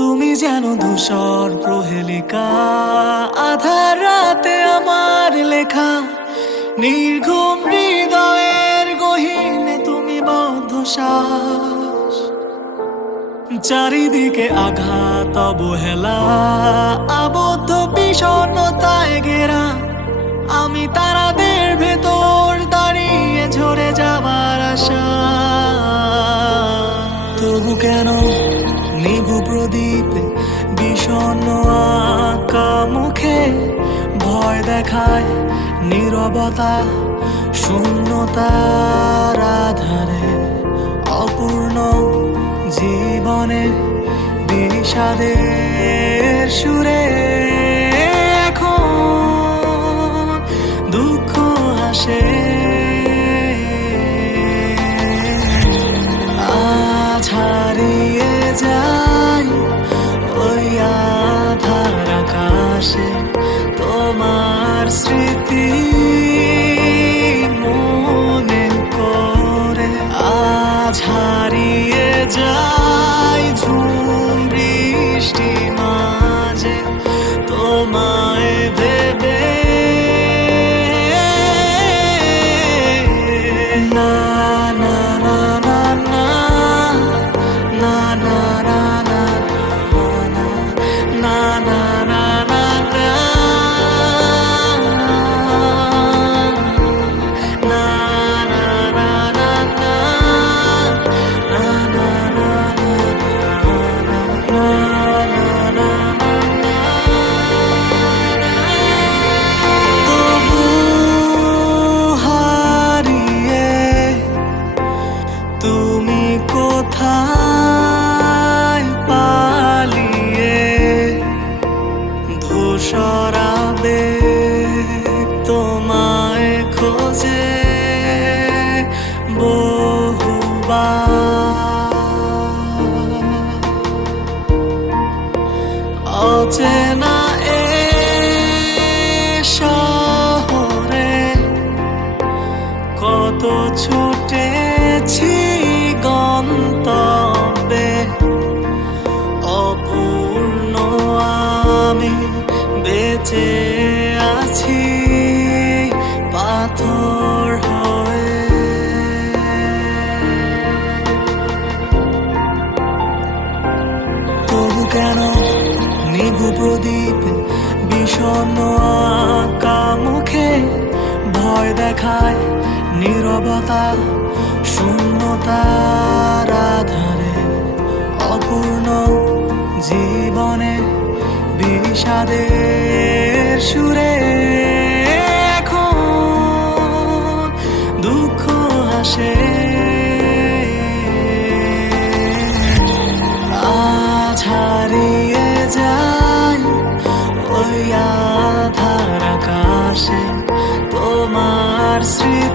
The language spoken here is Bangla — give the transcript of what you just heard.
তুমি যেন ধূসর প্রহেলিকা, আধার রাতে আমার লেখা। নির্ঘুম হৃদয়ের গহীনে তুমি বদ্ধ শ্বাস। চারিদিকে আঘাত অবহেলা, আবদ্ধ বিষণ্ণতায় ঘেরা। আমি তারাদের ভেতর দাঁড়িয়ে ঝরে যাবার আশা। তবু কেন নিভু প্রদীপে বিষণ্ণ আঁকা মুখে ভয় দেখায় নীরবতা শূন্যতার আধারে। অপূর্ণ জীবনে বিষাদের সুরে এখন দুঃখ হাসে। আজ হারিয়ে যাই ওই আধার আকাশে তোমার স্মৃতি মনে করে। আজ হারিয়ে যাই ঝুম বৃষ্টি মাঝে তোমায় ভেবে। না না না না না না না না না না না না না না। তুমি কোথায় পালিয়ে ধূসর আবেগ তোমায় খোঁজে বহুবার। অচেনা এ শহরে কত ছুটেছি গন্তব্যে। অপূর্ণ আমি বেঁচে আছি পাথর হয়ে। তবু কেন নিভু প্রদীপে বিষণ্ণ আঁকা মুখে ভয় দেখায় নীরবতা শূন্যতার আধারে। অপূর্ণ জীবনে বিষাদের সুরে এখন দুঃখ হাসে। আজ হারিয়ে যাই ওই আধার আকাশে তোমার স্মৃতি।